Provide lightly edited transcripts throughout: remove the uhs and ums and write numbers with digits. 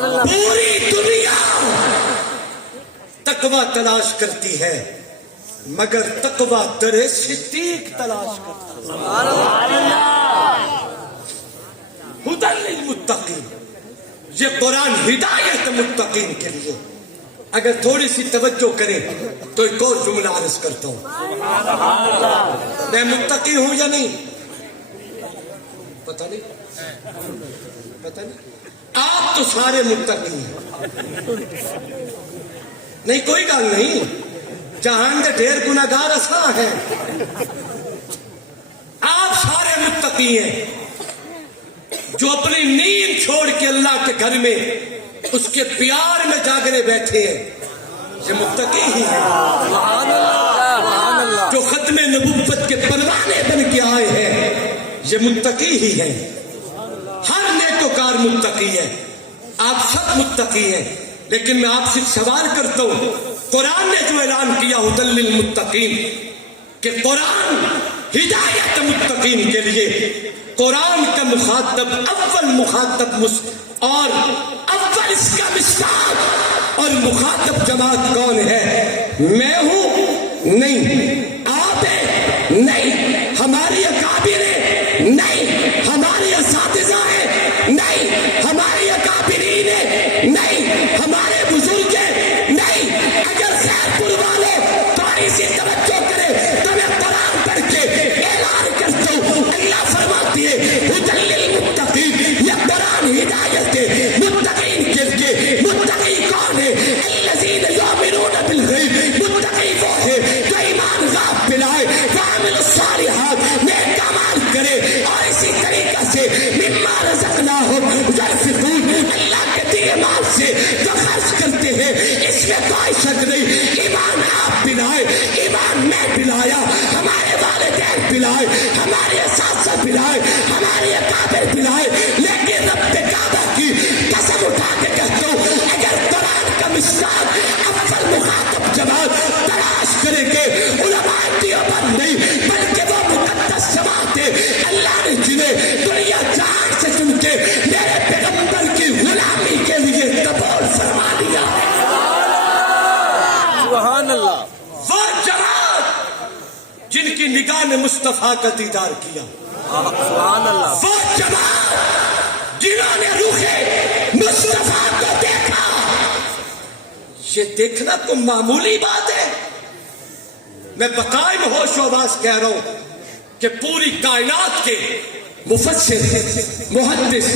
پوری دنیا تقوی تلاش کرتی ہے مگر تقوی در صدیق تلاش کرتا ہے۔ ہدی للمتقین، یہ قرآن ہدایت متقین کے لیے۔ اگر تھوڑی سی توجہ کریں تو ایک اور جملہ عرض کرتا ہوں، میں متقی ہوں یا نہیں پتہ نہیں، آپ تو سارے متقی ہیں، نہیں کوئی گل نہیں، جہان دے ڈھیر گناہگار اساں ہیں، آپ سارے متقی ہیں۔ جو اپنی نیند چھوڑ کے اللہ کے گھر میں اس کے پیار میں جاگنے بیٹھے ہیں یہ متقی ہی ہیں۔ جو ختم نبوت کے پروانے بن کے آئے ہیں یہ متقی ہی ہیں۔ ہر نیکوکار متقی ہے، آپ سب متقی ہیں، لیکن میں آپ سے سوال کرتا ہوں، قرآن نے جو اعلان کیا ہدی للمتقین کہ قرآن ہدایت متقین کے لیے، قرآن کا مخاطب اول مخاطب اور اول اس کا مصداق اور مخاطب جماعت کون ہے؟ میں ہوں؟ نہیں۔ آپ ہیں؟ نہیں۔ ہماری اکابر ہیں؟ نہیں۔ ہمارے اساتذہ ہیں؟ نہیں۔ ہمارے اکابرین ہیں؟ نہیں۔ ہمارے بزرگ ہیں؟ نہیں۔ اگر خیر پور والے تھوڑی سی توجہ کرے تو میں قرآن پڑھ کے اعلان کرتا ہوں، اللہ فرماتی ہے ہدی للمتقین، یہ قرآن ہدایت ہے متقین کے لیے۔ متقی کون ہے؟ الذین یؤمنون بالغیب، متقی وہ ہے جو ایمان غائب پہ لائے، وعملوا الصالحات، نیک اعمال کرے، اور اسی طریقے سے مما رزقناہم ينفقون، اللہ کے دیے مال سے جو خرچ کرتے ہیں، اس میں کوئی شک نہیں۔ ایمان آپ پلائے، ایمان میں پلایا، ہمارے والدین پلائے، ہمارے اساتذہ پلائے، ہمارے اکابر پلائے، لیکن رب کعبہ کی قسم اٹھا کے کہتا ہوں، اگر قرآن کا مصداق اول مخاطب جماعت تلاش کریں گے، علماء دیوبند نہیں بلکہ وہ مقدس جماعت ہے اللہ نے جنہیں دنیا جہان سے چن کے میرے پیغمبر کی غلامی کے لیے قبول فرما دیا ہے۔ سبحان اللہ۔ وہ جماعت جن کی نگاہ نے مصطفیٰ کا دیدار کیا، سبحان اللہ۔ وہ جماعت جنہوں نے روح مصطفیٰ کو دیکھا۔ یہ دیکھنا تو معمولی بات ہے، میں بقائم ہوش و آواز کہہ رہا ہوں کہ پوری کائنات کے مفسر، محدث،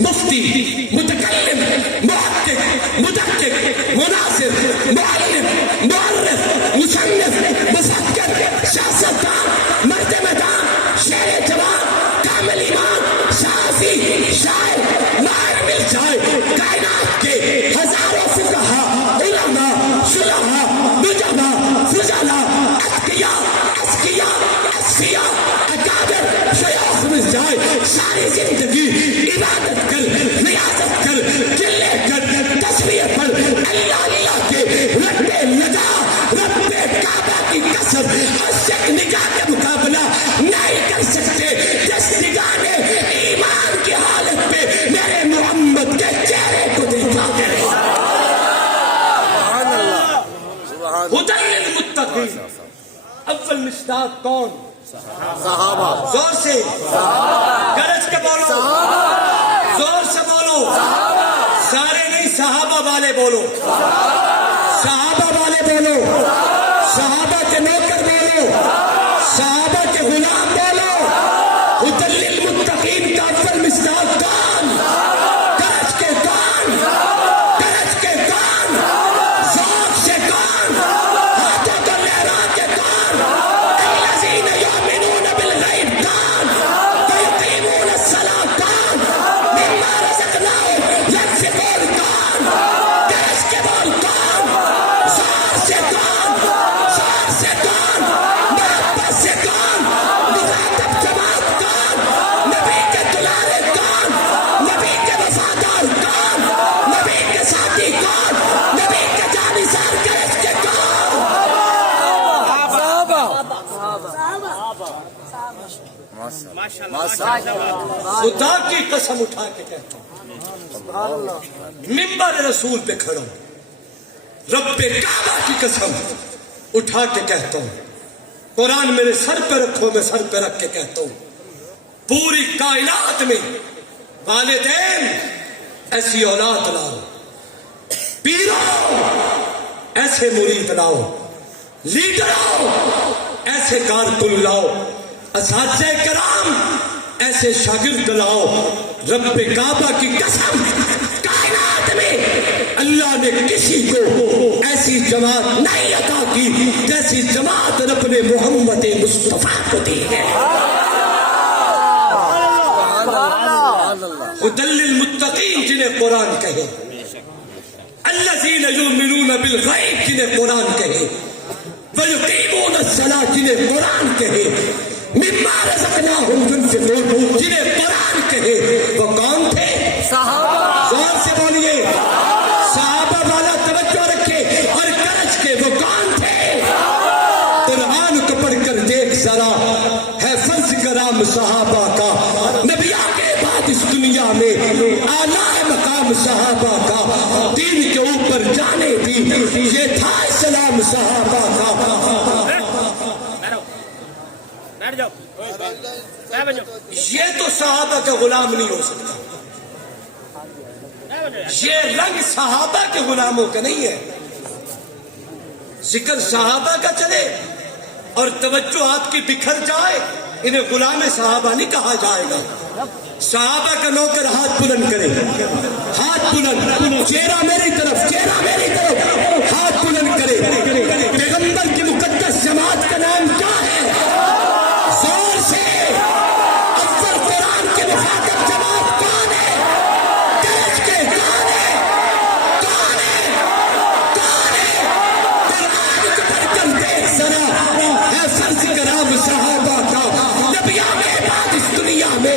مفتی، متکلم، محقق، مدقق، مناظر، معلم، مؤرخ، مصنف، مفکر، سیاستدان، مرد میدان، شہر جوان، کامل ایمان، صحافی، شاعر، ماہر مل جائے، کائنات کے ہزاروں فقہا، علماء، شلحاء، نجبا، فضلاء، اتقیاء، اذکیاء، اصفیاء، اکابر، شیوخ مل جائے، ساری زندگی عبادت کر، ریاضت کر، چلے کر، تصویر پر اللہ اللہ کے رب لگا، رب کعبہ کی قسم اس ایک نگاہ کا مقابلہ نہیں کر سکتے جس نگاہ نے ایمان کی حالت پہ میرے محمد کے چہرے کو دیکھا ہے۔ ہدی للمتقین، اول مصداق کون؟ صحابہ۔ زور سے گرج کے بولو، زور سے بولو، سارے نہیں صحابہ والے بولو، صحابہ والے بولو، صحابہ کے نوکر بولو، صحابہ کے غلام بولو۔ ہدی للمتقین کا اول مصداق کون؟ گرج کے کون؟ گرج کے کون؟ زور سے کون؟ ہاتھوں کو لہرا کے کون؟ الذین یؤمنون بالغیب کون؟ ویقیمون الصلاۃ کون؟ مما رزقناہم ينفقون کون؟ گرج کے بول کون؟ زور سے کون؟ زور سے کون؟ محبت سے کون؟ مخاطب جماعت کون؟ نبی کے دلارے کون؟ نبی کے وفادار کون؟ نبی کے ساتھی کون؟ نبی کے جانثار گرج کے کون؟ خدا کی قسم اٹھا کے کہتا ہوں منبر رسول پہ کھڑا ہوں، رب کعبہ کی قسم اٹھا کے کہتا ہوں، قرآن میرے سر پہ رکھو، میں سر پہ رکھ کے کہتا ہوں، پوری کائنات میں والدین ایسی اولاد لاؤ، پیروں ایسے مرید لاؤ، لیڈروں ایسے کارکن لاؤ، اساتذہ کرام ایسے شاگرد لاؤ، رب کعبہ کی قسم کائنات میں اللہ نے کسی کو ایسی جماعت نہیں عطا کی جیسی جماعت رب نے محمد مصطفیٰ کو دی ہے۔ ہدی للمتقین جنہیں قرآن کہے، الذین یؤمنون بالغیب جنہیں قرآن کہے، ویقیمون الصلاۃ جنہیں قرآن کہے، مما رزقناہم ينفقون جنہیں قرآن کہے، وہ کون تھے؟ صحابہ۔ زور سے بولیے، صحابہ والا توجہ رکھے اور کرج کے، وہ کون تھے؟ قرآن کو پڑھ کر دیکھ ذرا، ہے فرض کرام صحابہ کا، نبیوں کے بعد اس دنیا میں اعلیٰ مقام صحابہ کا، دین کے اوپر جانے بھی یہ تھا اسلام صحابہ کا۔ یہ تو صحابہ کا غلام نہیں ہو سکتا، یہ رنگ صحابہ کے غلاموں کا نہیں ہے۔ ذکر صحابہ کا چلے اور توجہ آپ کی بکھر جائے، انہیں غلام صحابہ نہیں کہا جائے گا۔ صحابہ کا نوکر ہاتھ بلند کرے، ہاتھ بلند، چہرہ میری طرف، چہرہ میری طرف، ہاتھ بلند کرے۔ پیغمبر کی مقدس جماعت کا نام کیا ہے؟ زور سے، افضل قرآن کے مخاطب جماعت کون ہے؟ کرج کے کون ہے؟ کون ہے؟ کون ہے؟ قرآن کو پڑھ کر دیکھ ذرا، ہے فرض کرام صحابہ کا، نبیوں کے بعد اس دنیا میں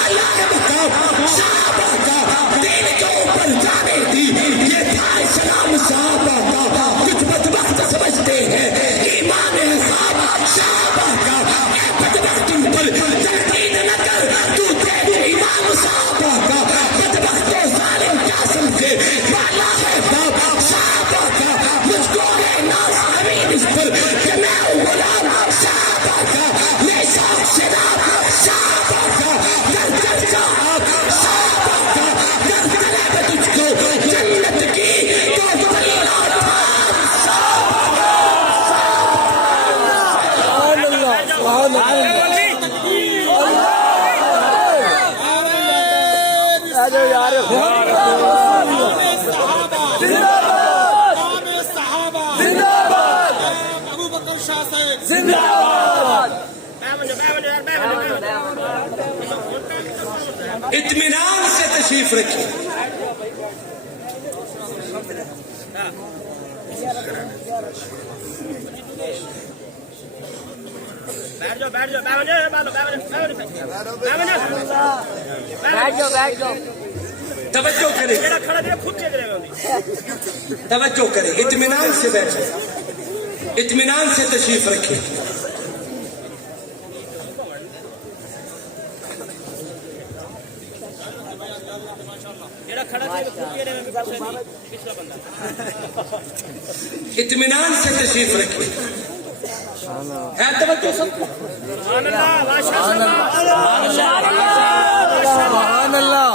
اعلیٰ مقام صحابہ کا، دین کے اوپر جانے دی، یہ تھا اسلام صحابہ کا۔ کچھ بدبخت سمجھتے ہیں ایمان ہے صحابہ کا، اے بدبخت ان پر تنقید نہ کر، تو دیکھ امام صحابہ کا، بدبخت و ظالم کیا سمجھے، بالا ہے باپ صحابہ کا، مجھ کو ہے ناز امین اس پر کہ میں ہوں غلام صحابہ کا، میں شوق سے نام صحابہ کا، در در جہاں صحابہ کا، در دلے میں تجھ کو جنت کی تو بلّہ تھا صحابہ۔ اطمینان سے تشریف رکھیے۔ توجہ کریں، توجہ کریں، اطمینان سے بیٹھیں، اطمینان سے تشریف رکھیں۔ اطمینان سے تشریف رکھیں، ہے توجہ سب کو؟ سبحان اللہ۔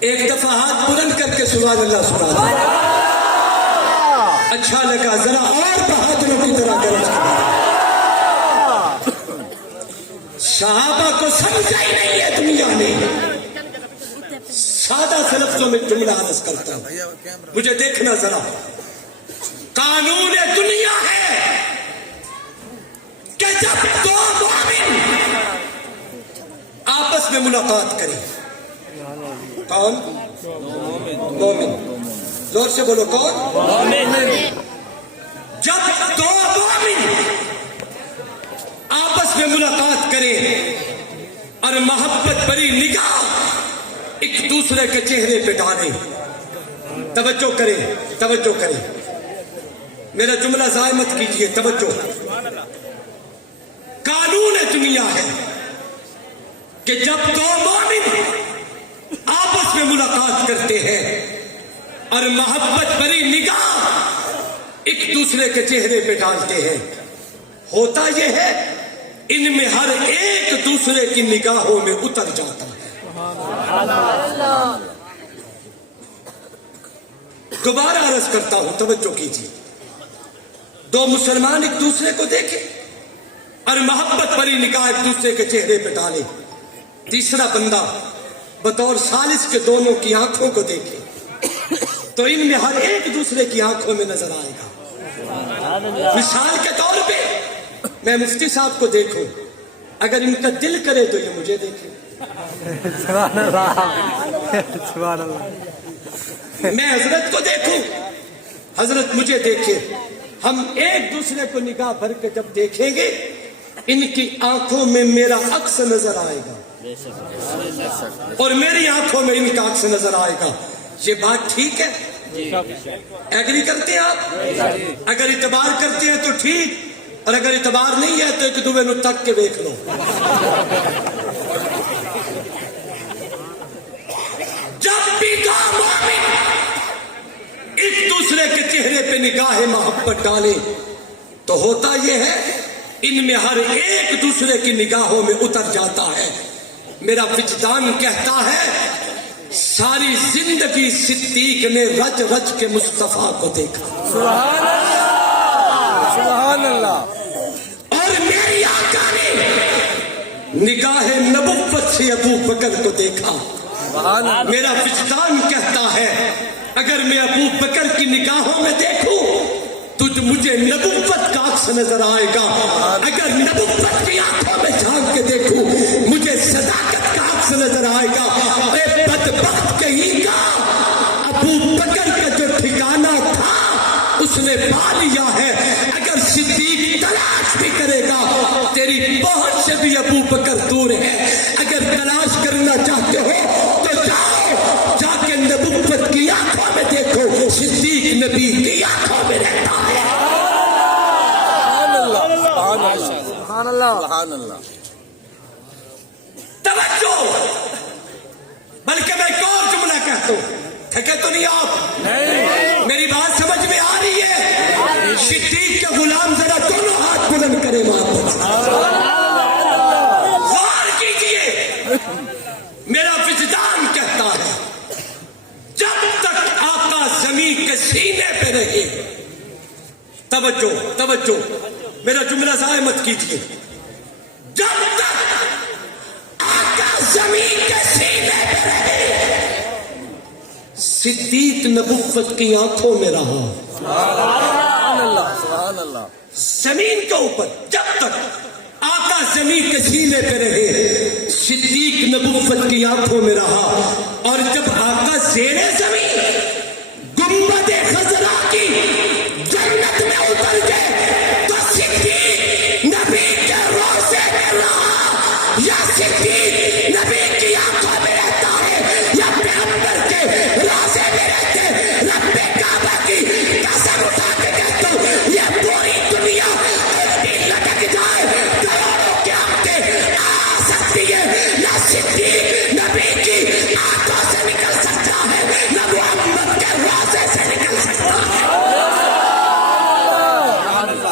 ایک دفعہ ہاتھ بلند کر کے سبحان اللہ سبحان اللہ۔ اچھا لگا، ذرا اور بہادروں کی طرح کریں۔ صحابہ کو سمجھا ہی نہیں ہے دنیا نے۔ سادہ سے لفظوں میں جملہ عرض کرتا ہوں، مجھے دیکھنا ذرا، قانون دنیا ہے کہ جب دو مومن آپس میں ملاقات کریں، کون؟ مومن، زور سے بولو، کون؟ جب دو مومن آپس میں ملاقات کریں اور محبت بری نگاہ ایک دوسرے کے چہرے پہ ڈالیں، توجہ کریں، توجہ کریں، میرا جملہ ضائع مت کیجیے، توجہ۔ قانون دنیا ہے کہ جب دو مومن آپس میں ملاقات کرتے ہیں اور محبت بھری نگاہ ایک دوسرے کے چہرے پہ ڈالتے ہیں، ہوتا یہ ہے ان میں ہر ایک دوسرے کی نگاہوں میں اتر جاتا ہے۔ دوبارہ عرض کرتا ہوں، توجہ کیجیے، دو مسلمان ایک دوسرے کو دیکھیں اور محبت بھری نگاہ ایک دوسرے کے چہرے پہ ڈالے، تیسرا بندہ بطور ثالث کے دونوں کی آنکھوں کو دیکھے تو ان میں ہر ایک دوسرے کی آنکھوں میں نظر آئے گا۔ مثال کے طور پہ میں مفتی صاحب کو دیکھوں، اگر ان کا دل کرے تو یہ مجھے دیکھے، سبحان اللہ سبحان اللہ۔ میں حضرت کو دیکھوں، حضرت مجھے دیکھے، ہم ایک دوسرے کو نگاہ بھر کے جب دیکھیں گے ان کی آنکھوں میں میرا عکس نظر آئے گا اور میری آنکھوں میں ان کا عکس نظر آئے گا۔ یہ بات ٹھیک ہے؟ ایگری کرتے ہیں آپ؟ اگر اعتبار کرتے ہیں تو ٹھیک، اور اگر اعتبار نہیں ہے تو ایک دوسرے نو تک کے دیکھ لو۔ جب بھی دو مومن ایک دوسرے کے چہرے پہ نگاہ محبت ڈالے تو ہوتا یہ ہے ان میں ہر ایک دوسرے کی نگاہوں میں اتر جاتا ہے۔ میرا وجدان کہتا ہے ساری زندگی صدیق نے رج رج کے مصطفیٰ کو دیکھا، سبحان اللہ سبحان اللہ، اور میری آقا نے نگاہ نبوت سے ابو بکر کو دیکھا۔ سبحان اللہ۔ میرا وجدان کہتا ہے اگر میں ابو بکر کی نگاہوں میں دیکھوں تو مجھے نبوت کا عکس نظر آئے گا، اگر نبوت کی آنکھوں میں جھانک کے دیکھوں مجھے صداقت کا عکس نظر آئے گا۔ اے بدبخت کہیں گا، ابو بکر کا جو ٹھکانہ تھا اس نے پا لیا ہے، اگر صدیق تلاش بھی کرے گا تیری پہنچ سے بھی ابو بکر دور ہے، اگر تلاش کرنا چاہتے ہو تو جاؤ، جا کے نبوت کی آنکھوں میں دیکھو، صدیق نبی کی آنکھوں میں رہتا ہے۔ سبحان اللہ سبحان اللہ۔ توجہ، بلکہ میں ایک اور جملہ کہتا ہوں، تھکے تو نہیں آپ؟ نہیں، میری بات سمجھ میں آ رہی ہے؟ صدیق کے غلام ذرا دونوں ہاتھ بلند کرے غور کیجئے۔ میرا وجدان کہتا ہے جب تک آقا زمین کے سینے پہ رہے، توجہ توجہ، میرا جملہ ضائع مت کیجئے، جب تک آقا زمین کے سینے پہ رہے صدیق نبوت کی آنکھوں میں رہا۔ سبحان اللہ سبحان اللہ۔ زمین کے اوپر جب تک آقا زمین کے سینے پہ رہے صدیق نبوت کی آنکھوں میں رہا، اور جب آقا زیر زمین گنبد خضرا کی جنت میں اتر گئے تو صدیق نبی کے روضے میں رہا، یا صدیق نبی کی آنکھوں میں رہتا ہے یا پیغمبر کے روضے میں رہتے۔ رب کعبہ کی قسم اٹھا کے کہتا ہوں یہ پوری دنیا لٹک جائے، کروڑوں کی آنکھیں آ سکتی ہے، نہ صدیق نبی کی آنکھوں سے نکل سکتا ہے نہ محمد کے روضے سے نکل سکتا ہے۔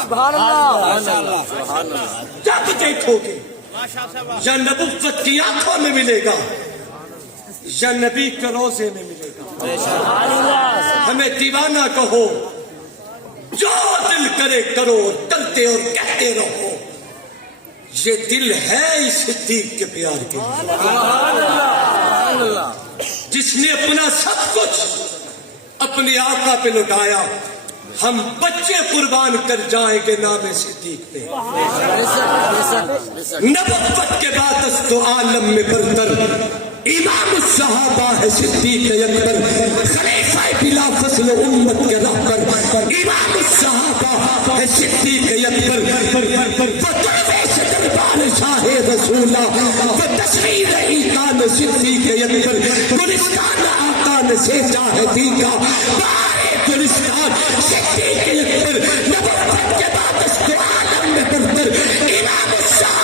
سبحان اللہ سبحان اللہ۔ جب دیکھو گے یا نبوت کی آنکھوں میں ملے گا یا نبی کے روضے میں ملے گا۔ ہمیں دیوانہ کہو، جو دل کرے کرو، کرتے اور کہتے رہو، یہ دل ہے اس صدیق کے پیار کے لیے، سبحان اللہ۔ جس نے اپنا سب کچھ اپنے آقا پہ لٹایا۔ ہم بچے قربان کر جائیں گے نام صدیق پہ۔ نبوت کے بعد از تو عالم میں برتر امام الصحابہ ہے صدیق اکبر، خلیفہ بلا فصل امت کے رہبر امام الصحابہ ہے صدیق اکبر، وہ درویش دربار شاہ رسولہ، وہ تصویر ایقان صدیق اکبر، گلستان آقا نے سینچا ہے دیگا، بارے گلستان صدیق اکبر، نبوت کے بعد از تو عالم میں برتر امام الصحابہ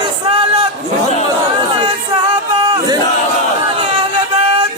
رسالة محمد الصحابة أهل بيت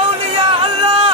أولياء الله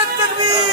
التكبير